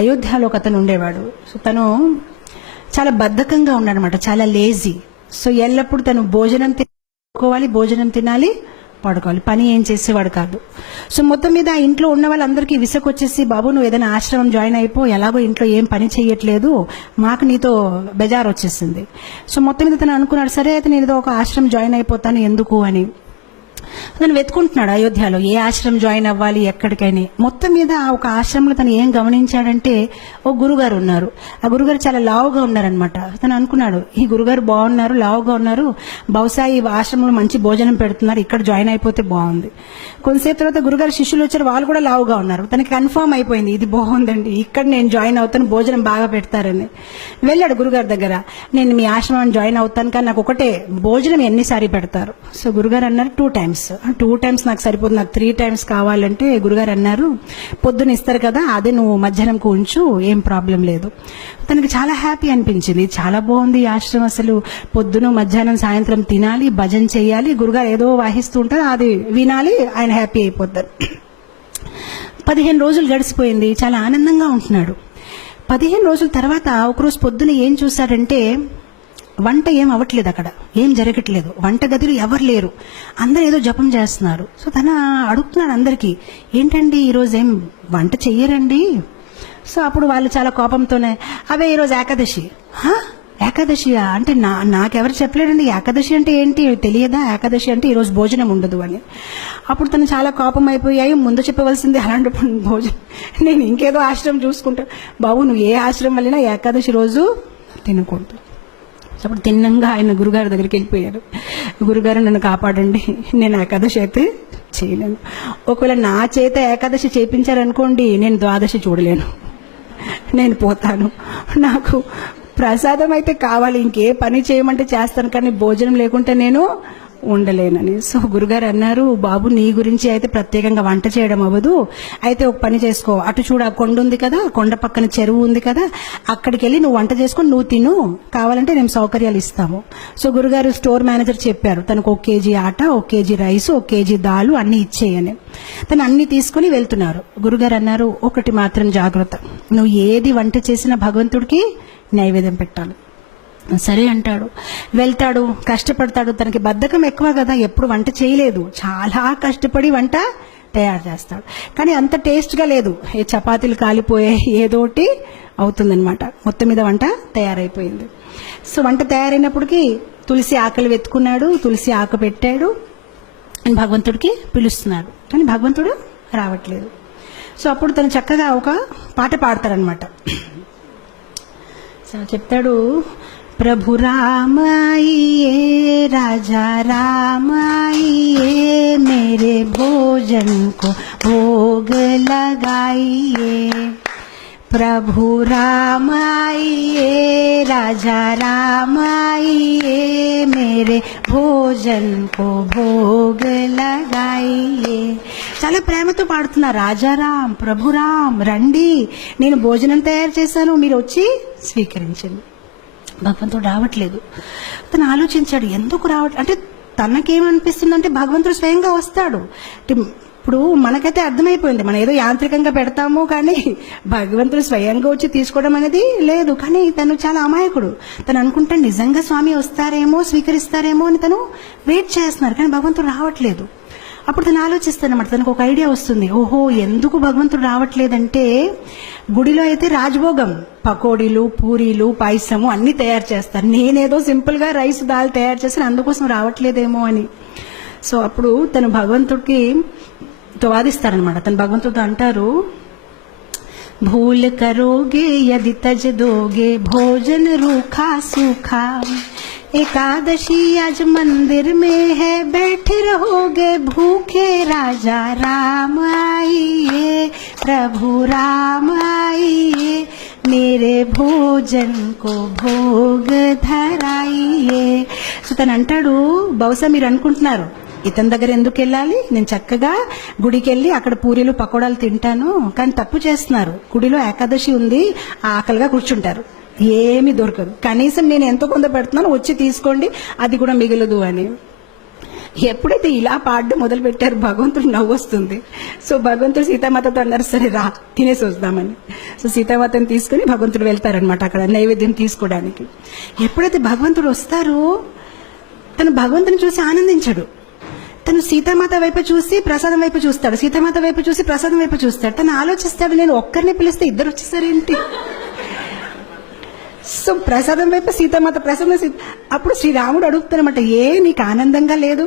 అయోధ్యలో ఒక అతను ఉండేవాడు. సో తను చాలా బద్ధకంగా ఉన్నాడనమాట, చాలా లేజీ. సో ఎల్లప్పుడు తను భోజనం తినుకోవాలి, భోజనం తినాలి, పడుకోవాలి, పని ఏం చేసేవాడు కాదు. సో మొత్తం మీద ఆ ఇంట్లో ఉన్న వాళ్ళందరికీ విసుకొచ్చేసి, బాబు నువ్వు ఏదైనా ఆశ్రమం జాయిన్ అయిపో, ఎలాగో ఇంట్లో ఏం పని చేయట్లేదు, మాకు నీతో బెజార్ వచ్చేసింది. సో మొత్తం మీద తను అనుకున్నాడు, సరే అయితే నేను ఏదో ఒక ఆశ్రమం జాయిన్ అయిపోతాను ఎందుకు అని. తను వెతుకుంటున్నాడు అయోధ్యలో ఏ ఆశ్రమం జాయిన్ అవ్వాలి ఎక్కడికైనా. మొత్తం మీద ఒక ఆశ్రమంలో తను ఏం గమనించాడంటే, ఓ గురుగారు ఉన్నారు. ఆ గురుగారు చాలా లావుగా ఉన్నారనమాట. తను అనుకున్నాడు, ఈ గురుగారు బాగున్నారు, లావుగా ఉన్నారు, బహుశా ఈ ఆశ్రమంలో మంచి భోజనం పెడుతున్నారు, ఇక్కడ జాయిన్ అయిపోతే బాగుంది. కొంతసేపు తర్వాత గురుగారు శిష్యులు వచ్చారు, వాళ్ళు కూడా లావుగా ఉన్నారు. తనకి కన్ఫర్మ్ అయిపోయింది, ఇది బాగుందండి, ఇక్కడ నేను జాయిన్ అవుతాను, భోజనం బాగా పెడతారని. వెళ్ళాడు గురుగారి దగ్గర, నేను మీ ఆశ్రమం జాయిన్ అవుతాను, కానీ నాకు ఒకటే, భోజనం ఎన్నిసారి పెడతారు? సో గురుగారు అన్నారు 2 times. 2 times నాకు సరిపోతుంది, నాకు 3 times కావాలంటే గురుగారు అన్నారు, పొద్దున ఇస్తారు కదా, అదే నువ్వు మధ్యాహ్నంకు ఉంచు, ఏం ప్రాబ్లం లేదు. తనకి చాలా హ్యాపీ అనిపించింది, చాలా బాగుంది ఈ ఆశ్రమం, అసలు పొద్దున మధ్యాహ్నం సాయంత్రం తినాలి, భజన చేయాలి, గురుగారు ఏదో వాహిస్తూ ఉంటారు, అది వినాలి, ఆయన హ్యాపీ అయిపోతారు. 15 రోజులు గడిచిపోయింది, చాలా ఆనందంగా ఉంటున్నాడు. 15 రోజుల తర్వాత ఒకరోజు పొద్దున ఏం చూశాడంటే, వంట ఏం అవ్వట్లేదు, అక్కడ ఏం జరగట్లేదు, వంట గదిలో ఎవరు లేరు, అందరూ ఏదో జపం చేస్తున్నారు. సో తన అడుగుతున్నాడు అందరికీ, ఏంటండి ఈరోజు ఏం వంట చెయ్యరండి? సో అప్పుడు వాళ్ళు చాలా కోపంతోనే, అవే ఈరోజు ఏకాదశి. ఏకాదశియా అంటే నాకెవరు చెప్పలేదండి, ఏకాదశి అంటే ఏంటి తెలియదా, ఏకాదశి అంటే ఈరోజు భోజనం ఉండదు అని. అప్పుడు తను చాలా కోపం అయిపోయాయి, ముందు చెప్పవలసింది, అలాంటప్పుడు భోజనం నేను ఇంకేదో ఆశ్రమం చూసుకుంటా. బాబు నువ్వు ఏ ఆశ్రమం వెళ్ళినా ఏకాదశి రోజు తినకూడదు. అప్పుడు తిన్నంగా ఆయన గురుగారి దగ్గరికి వెళ్ళిపోయారు, గురుగారు నన్ను కాపాడండి, నేను ఏకాదశి అయితే చేయలేను, ఒకవేళ నా చేత ఏకాదశి చేయించారనుకోండి, నేను ద్వాదశి చూడలేను, నేను పోతాను, నాకు ప్రసాదం అయితే కావాలి, ఇంకే పని చేయమంటే చేస్తాను, కానీ భోజనం లేకుంటే నేను ఉండలేనని. సో గురుగారు అన్నారు, బాబు నీ గురించి అయితే ప్రత్యేకంగా వంట చేయడం అవ్వదు, అయితే ఒక పని చేసుకో, అటు చూడ కొండ ఉంది కదా, కొండ పక్కన చెరువు ఉంది కదా, అక్కడికి వెళ్ళి నువ్వు వంట చేసుకొని నువ్వు తిను, కావాలంటే మేము సౌకర్యాలు ఇస్తాము. సో గురుగారు స్టోర్ మేనేజర్ చెప్పారు, తనకు 1 kg ఆట, 1 kg రైస్, 1 kg దాలు అన్ని ఇచ్చేయని. తను అన్ని తీసుకుని వెళ్తున్నారు. గురుగారు అన్నారు, ఒకటి మాత్రం జాగ్రత్త, నువ్వు ఏది వంట చేసినా భగవంతుడికి నైవేద్యం పెట్టాలి. సరే అంటాడు, వెళ్తాడు, కష్టపడతాడు. తనకి బద్ధకం ఎక్కువ కదా, ఎప్పుడు వంట చేయలేదు, చాలా కష్టపడి వంట తయారు చేస్తాడు, కానీ అంత టేస్ట్గా లేదు, ఏ చపాతీలు కాలిపోయాయి, ఏదోటి అవుతుందనమాట. మొత్తం మీద వంట తయారైపోయింది. సో వంట తయారైనప్పటికీ తులసి ఆకలి వెతుకున్నాడు, తులసి ఆకు పెట్టాడు, భగవంతుడికి పిలుస్తున్నాడు, కానీ భగవంతుడు రావట్లేదు. సో అప్పుడు తను చక్కగా ఒక పాట పాడతాడనమాట. సో చెప్తాడు, प्रभु राम आइए, राजा राम आइए, मेरे भोजन को भोग लगाइए, प्रभु राम आइए, राजा राम आइए, मेरे भोजन को भोग लगाइए. చాలా ప్రేమతో పాడుతున్నా, రాజారాం ప్రభురాం రండి, నేను భోజనం తయారు చేశాను, మీరు వచ్చి స్వీకరించండి. భగవంతుడు రావట్లేదు. తను ఆలోచించాడు, ఎందుకు రావట్లేదు అంటే, తనకేమనిపిస్తుందంటే భగవంతుడు స్వయంగా వస్తాడు. ఇప్పుడు మనకైతే అర్థమైపోయింది, మనం ఏదో యాంత్రికంగా పెడతాము, కానీ భగవంతుడు స్వయంగా వచ్చి తీసుకోవడం అనేది లేదు. కానీ తను చాలా అమాయకుడు, తను అనుకుంటాడు నిజంగా స్వామి వస్తారేమో, స్వీకరిస్తారేమో అని తను వెయిట్ చేస్తున్నారు, కానీ భగవంతుడు రావట్లేదు. అప్పుడు తను ఆలోచిస్తానమాట, తనకు ఒక ఐడియా వస్తుంది, ఓహో ఎందుకు భగవంతుడు రావట్లేదంటే, గుడిలో అయితే రాజభోగం, పకోడీలు, పూరీలు, పాయసము అన్ని తయారు చేస్తారు, నేనేదో సింపుల్ గా రైస్ దాల్ తయారు చేస్తాను, అందుకోసం రావట్లేదేమో అని. సో అప్పుడు తను భగవంతుడికి వాదిస్తారనమాట. తను భగవంతుడితో అంటారు, భూల్ కరోగే యది తజ్ దోగే భోజన రూఖా సూఖా, एकादशी आज मंदिर में है, बैठे रहोगे भूखे, राजा राम आइए, प्रभु राम आइए, मेरे भोजन को भोग धराइए. సో తను అంటాడు, బహుశా మీరు అనుకుంటున్నారు ఇతని దగ్గర ఎందుకు వెళ్ళాలి, నేను చక్కగా గుడికి వెళ్ళి అక్కడ పూరీలు పకోడాలు తింటాను, కానీ తప్పు చేస్తున్నారు, గుడిలో ఏకాదశి ఉంది, ఆకలిగా కూర్చుంటారు, ఏమీ దొరకదు, కనీసం నేను ఎంతో కొంత పెడుతున్నాను, వచ్చి తీసుకోండి, అది కూడా మిగలదు అని. ఎప్పుడైతే ఇలా పాడడం మొదలు పెట్టారు భగవంతుడు నవ్వు వస్తుంది. సో భగవంతుడు సీతామాతతో అన్నారు, సరే రా తినేసి వద్దామని. సో సీతామాతని తీసుకుని భగవంతుడు వెళ్తారనమాట అక్కడ నైవేద్యం తీసుకోవడానికి. ఎప్పుడైతే భగవంతుడు వస్తారో తను భగవంతుని చూసి ఆనందించడు. తను సీతామాత వైపు చూసి ప్రసాదం వైపు చూస్తాడు, సీతామాత వైపు చూసి ప్రసాదం వైపు చూస్తాడు. తను ఆలోచిస్తాడు, నేను ఒక్కరిని పిలిస్తే ఇద్దరు వచ్చేసారేంటి. సో ప్రసాదం వైపు సీతామాత, ప్రసాదం అప్పుడు శ్రీరాముడు అడుగుతారనమాట, నీకు ఆనందంగా లేదు?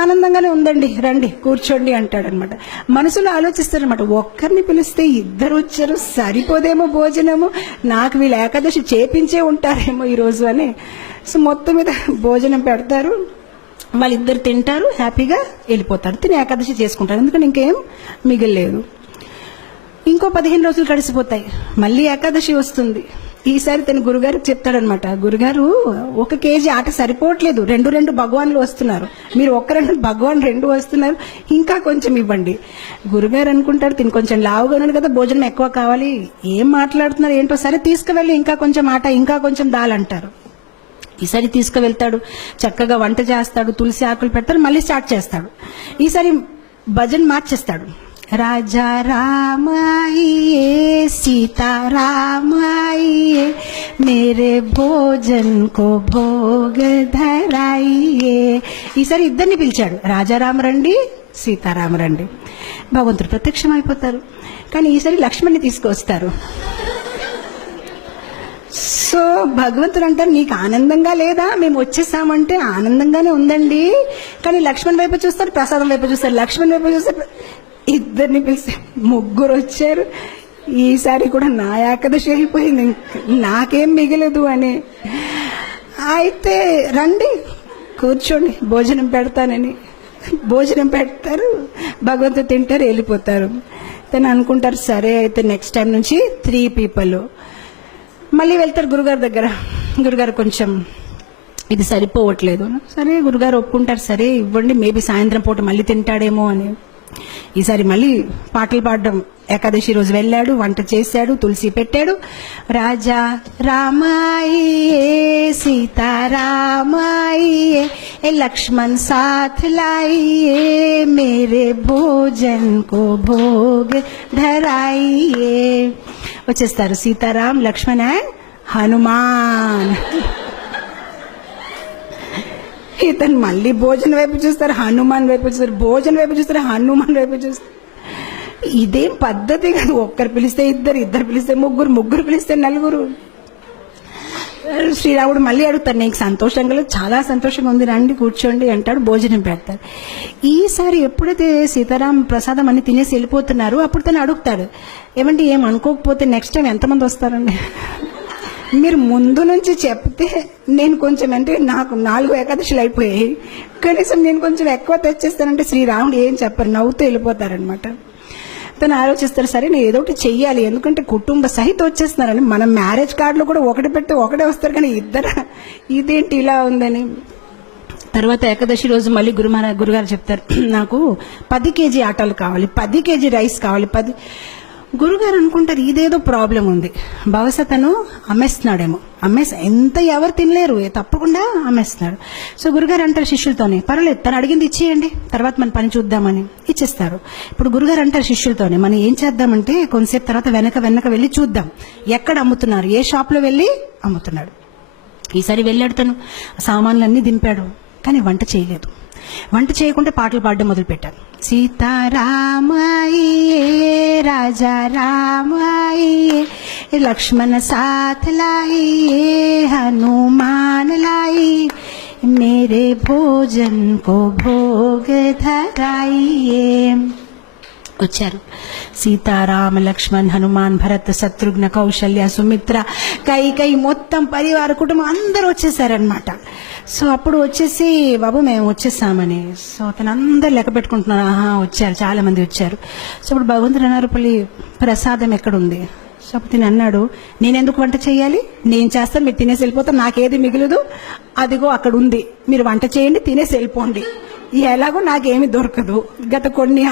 ఆనందంగానే ఉందండి, రండి కూర్చోండి అంటాడనమాట. మనసులో ఆలోచిస్తారనమాట, ఒక్కరిని పిలిస్తే ఇద్దరు వచ్చారు, సరిపోదేమో భోజనము, నాకు వీళ్ళు ఏకాదశి చేపించే ఉంటారేమో ఈరోజు అని. సో మొత్తం మీద భోజనం పెడతారు, వాళ్ళిద్దరు తింటారు, హ్యాపీగా వెళ్ళిపోతారు, తిని ఏకాదశి చేసుకుంటారు, ఎందుకంటే ఇంకేం మిగిలేదు. ఇంకో 15 రోజులు గడిచిపోతాయి, మళ్ళీ ఏకాదశి వస్తుంది. ఈసారి తన గురుగారికి చెప్తాడనమాట, గురుగారు 1 కేజీ ఆట సరిపోవట్లేదు, 2 భగవాన్లు వస్తున్నారు, మీరు 1 భగవాన్ 2 వస్తున్నారు, ఇంకా కొంచెం ఇవ్వండి. గురుగారు అనుకుంటారు, తిని కొంచెం లావుగా ఉన్నాడు కదా, భోజనం ఎక్కువ కావాలి, ఏం మాట్లాడుతున్నారు ఏంటో, సరే తీసుకువెళ్ళి ఇంకా కొంచెం ఆట, ఇంకా కొంచెం దాల్ అంటారు. ఈసారి తీసుకువెళ్తాడు, చక్కగా వంట చేస్తాడు, తులసి ఆకులు పెడతాడు, మళ్ళీ స్టార్ట్ చేస్తాడు. ఈసారి భజన్ మార్చేస్తాడు, రాజా రామాయియే సీతా రామాయియే మేరే భోజన్ కో భోగ ధరాయియే. ఈసారి ఇద్దరిని పిలిచాడు, రాజారామ రండి, సీతారామ రండి. భగవంతుడు ప్రత్యక్షం అయిపోతారు. కానీ ఈసారి లక్ష్మణ్ని తీసుకొస్తారు. సో భగవంతుడు అంటారు, నీకు ఆనందంగా లేదా? మేము వచ్చేసామంటే ఆనందంగానే ఉందండి, కానీ లక్ష్మణ్ వైపు చూస్తారు, ప్రసాదం వైపు చూస్తారు, లక్ష్మణ్ వైపు చూస్తారు. ఇద్దరిని పిలిస్తే 3 వచ్చారు. ఈసారి కూడా నా ఏకాదశి అయిపోయింది, నాకేం మిగలదు అని. అయితే రండి కూర్చోండి భోజనం పెడతానని భోజనం పెడతారు, భగవంతుడు తింటారు, వెళ్ళిపోతారు. తను అనుకుంటారు, సరే అయితే నెక్స్ట్ టైం నుంచి 3 పీపుల్. మళ్ళీ వెళ్తారు గురుగారి దగ్గర, గురుగారు కొంచెం ఇది సరిపోవట్లేదు. సరే గురుగారు ఒప్పుకుంటారు, సరే ఇవ్వండి, మేబీ సాయంత్రం పూట మళ్ళీ తింటాడేమో అని. ఈసారి మళ్ళీ పాటలు పాడడం, ఏకాదశి రోజు వెళ్ళాడు, వంట చేశాడు, తులసి పెట్టాడు. రాజా రామాయియే సీతారామాయియే లక్ష్మణ్ సాథ్ లాయియే మేరే భోజన్ కో భోగ్ ధరాయియే. వచ్చేస్తారు సీతారాం, లక్ష్మణ్ అండ్ హనుమాన్. ఇతను మళ్ళీ భోజనం వైపు చూస్తారు, హనుమాన్ వైపు చూస్తారు, భోజనం వైపు చూస్తారు, హనుమాన్ వైపు చూస్తారు. ఇదేం పద్ధతి కాదు, ఒక్కరు పిలిస్తే ఇద్దరు, ఇద్దరు పిలిస్తే ముగ్గురు, ముగ్గురు పిలిస్తే 4. శ్రీరాముడు మళ్ళీ అడుగుతారు, నీకు సంతోషంగా లేదు? చాలా సంతోషంగా ఉంది, రండి కూర్చోండి అంటాడు, భోజనం పెడతారు. ఈసారి ఎప్పుడైతే సీతారాం ప్రసాదం అన్ని తినేసి వెళ్ళిపోతున్నారు, అప్పుడు తను అడుగుతాడు, ఏమంటే ఏం అనుకోకపోతే నెక్స్ట్ టైం ఎంతమంది వస్తారండి? మీరు ముందు నుంచి చెప్తే నేను కొంచెం, అంటే నాకు 4 ఏకాదశులు అయిపోయాయి, కనీసం నేను కొంచెం ఎక్కువ తెచ్చేస్తానంటే శ్రీరాముడు ఏం చెప్పరు, నవ్వుతూ వెళ్ళిపోతారనమాట. తను ఆలోచిస్తారు, సరే నేను ఏదో ఒకటి చెయ్యాలి, ఎందుకంటే కుటుంబ సహిత వచ్చేస్తున్నారని. మనం మ్యారేజ్ కార్డులో కూడా 1 పెడితే 1 వస్తారు, కానీ ఇద్దరు, ఇదేంటి ఇలా ఉందని. తర్వాత ఏకాదశి రోజు మళ్ళీ గురుగారు చెప్తారు, నాకు 10 కేజీ ఆటలు కావాలి, 10 కేజీ రైస్ కావాలి. గురుగారు అనుకుంటారు, ఇదేదో ప్రాబ్లం ఉంది, బహుశా తను అమ్మేస్తున్నాడేమో, ఎంత ఎవరు తినలేరు, తప్పకుండా అమ్మేస్తున్నాడు. సో గురుగారు అంటారు శిష్యులతోనే, పర్వాలేదు తను అడిగింది ఇచ్చేయండి, తర్వాత మన పని చూద్దామని ఇచ్చేస్తారు. ఇప్పుడు గురుగారు అంటారు శిష్యులతోనే, మనం ఏం చేద్దామంటే కొంతసేపు తర్వాత వెనక వెళ్ళి చూద్దాం, ఎక్కడ అమ్ముతున్నారు, ఏ షాప్లో వెళ్ళి అమ్ముతున్నాడు. ఈసారి వెళ్ళాడు, తను సామాన్లన్నీ దింపాడు, కానీ వంట చేయలేదు. వంట చేయకుండా పాటలు పాడడం మొదలు పెట్టారు. సీతారామాయియే రాజా రామాయియే లక్ష్మణ సాథ్ లాయియే హనుమాన్ లాయి మేరే భోజన్ కో భోగ ధరాయియే. వచ్చారు సీతారామ లక్ష్మణ్ హనుమాన్ భరత్ శత్రుఘ్న కౌశల్య సుమిత్ర కై మొత్తం పరివార కుటుంబం అందరూ వచ్చేసారనమాట. సో అప్పుడు వచ్చేసి, బాబు మేము వచ్చేసామని. సో అతను అందరు లెక్క పెట్టుకుంటున్నారు, వచ్చారు, చాలా మంది వచ్చారు. సో అప్పుడు భగవంతుడు అన్నారు, ప్రసాదం ఎక్కడుంది? సో అప్పుడు తిని అన్నాడు, నేనెందుకు వంట చేయాలి, నేను చేస్తాను, మీరు తినేసి వెళ్ళిపోతారు, నాకేది మిగలదు, అదిగో అక్కడ ఉంది, మీరు వంట చేయండి, తినేసి వెళ్ళిపోండి, ఎలాగో నాకేమీ దొరకదు, గత కొన్ని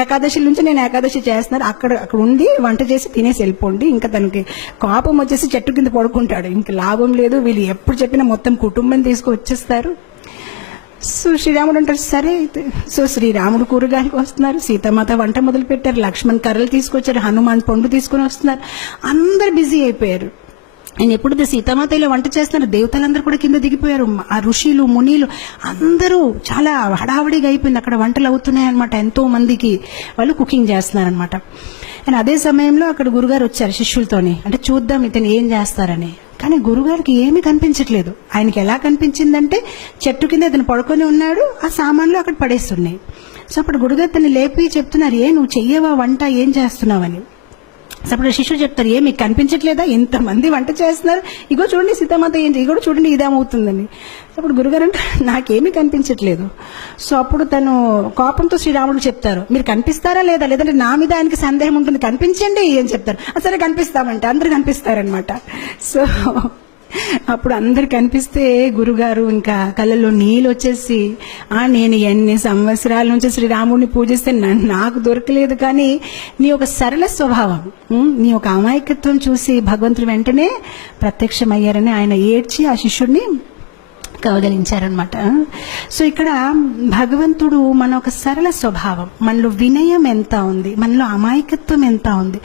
ఏకాదశి నుంచి నేను ఏకాదశి చేస్తున్నాను, అక్కడ ఉండి వంట చేసి తినేసి వెళ్ళిపోండి. ఇంకా తనకి కోపం వచ్చేసి చెట్టు కింద పడుకుంటాడు, ఇంకా లాభం లేదు, వీళ్ళు ఎప్పుడు చెప్పినా మొత్తం కుటుంబం తీసుకు వచ్చేస్తారు. సో శ్రీరాముడు అంటారు సరే అయితే. సో శ్రీరాముడు కూరగాయలకు వస్తున్నారు, సీతామాత వంట మొదలు పెట్టారు, లక్ష్మణ్ కర్రలు తీసుకొచ్చారు, హనుమాన్ పండు తీసుకుని వస్తున్నారు, అందరు బిజీ అయిపోయారు. ఆయన ఎప్పుడైతే సీతామాత ఇలా వంట చేస్తున్నారు, దేవతలందరూ కూడా కింద దిగిపోయారు, ఆ ఋషులు మునీలు అందరూ చాలా హడావడిగా అయిపోయింది. అక్కడ వంటలు అవుతున్నాయన్నమాట, ఎంతో మందికి వాళ్ళు కుకింగ్ చేస్తున్నారనమాట. అండ్ అదే సమయంలో అక్కడ గురుగారు వచ్చారు శిష్యులతోని, అంటే చూద్దాం ఇతను ఏం చేస్తారని. కానీ గురుగారికి ఏమీ కనిపించట్లేదు. ఆయనకి ఎలా కనిపించిందంటే చెట్టు కింద ఇతను పడుకొని ఉన్నాడు, ఆ సామాన్లు అక్కడ పడేస్తున్నాయి. సో అప్పుడు గురుగారు తను లేపి చెప్తున్నారు, నువ్వు చెయ్యవా వంట, ఏం చేస్తున్నావని. అప్పుడు శిష్యుడు చెప్తారు, మీకు కనిపించట్లేదా, ఇంతమంది వంట చేస్తున్నారు, ఇగో చూడండి సీతామాత ఏంటి, ఇగో చూడండి ఇదేమవుతుందని. అప్పుడు గురుగారు అంటే నాకేమీ కనిపించట్లేదు. సో అప్పుడు తను కోపంతో శ్రీరాముడు చెప్తారు, మీరు కనిపిస్తారా లేదా, లేదంటే నా మీద ఆయనకి సందేహం ఉంటుంది, కనిపించండి అని చెప్తారు. సరే కనిపిస్తామంటే అందరు కనిపిస్తారనమాట. సో అప్పుడు అందరు కనిపిస్తే గురుగారు ఇంకా కళ్ళల్లో నీళ్ళు వచ్చేసి, నేను ఎన్ని సంవత్సరాల నుంచి శ్రీరాముడిని పూజిస్తే నాకు దొరకలేదు, కానీ నీ ఒక సరళ స్వభావం, నీ ఒక అమాయకత్వం చూసి భగవంతుడు వెంటనే ప్రత్యక్షమయ్యారని ఆయన ఏడ్చి ఆ శిష్యుడిని కవగలించారనమాట. సో ఇక్కడ భగవంతుడు మన ఒక సరళ స్వభావం, మనలో వినయం ఎంత ఉంది, మనలో అమాయకత్వం ఎంత ఉంది.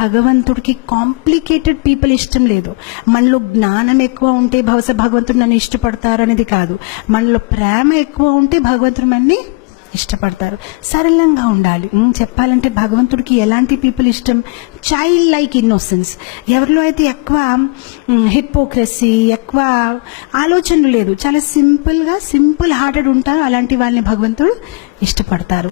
భగవంతుడికి కాంప్లికేటెడ్ పీపుల్ ఇష్టం లేదు. మనలో జ్ఞానం ఎక్కువ ఉంటే బహుశా భగవంతుడు నన్ను ఇష్టపడతారు అనేది కాదు, మనలో ప్రేమ ఎక్కువ ఉంటే భగవంతుడు మనని ఇష్టపడతారు. సరళంగా ఉండాలి. చెప్పాలంటే భగవంతుడికి ఎలాంటి పీపుల్ ఇష్టం, చైల్డ్ లైక్ ఇన్నోసెన్స్. ఎవరిలో అయితే ఎక్కువ హిపోక్రసీ, ఎక్కువ ఆలోచనలు లేదు, చాలా సింపుల్ హార్టెడ్ ఉంటారు, అలాంటి వాళ్ళని భగవంతుడు ఇష్టపడతారు.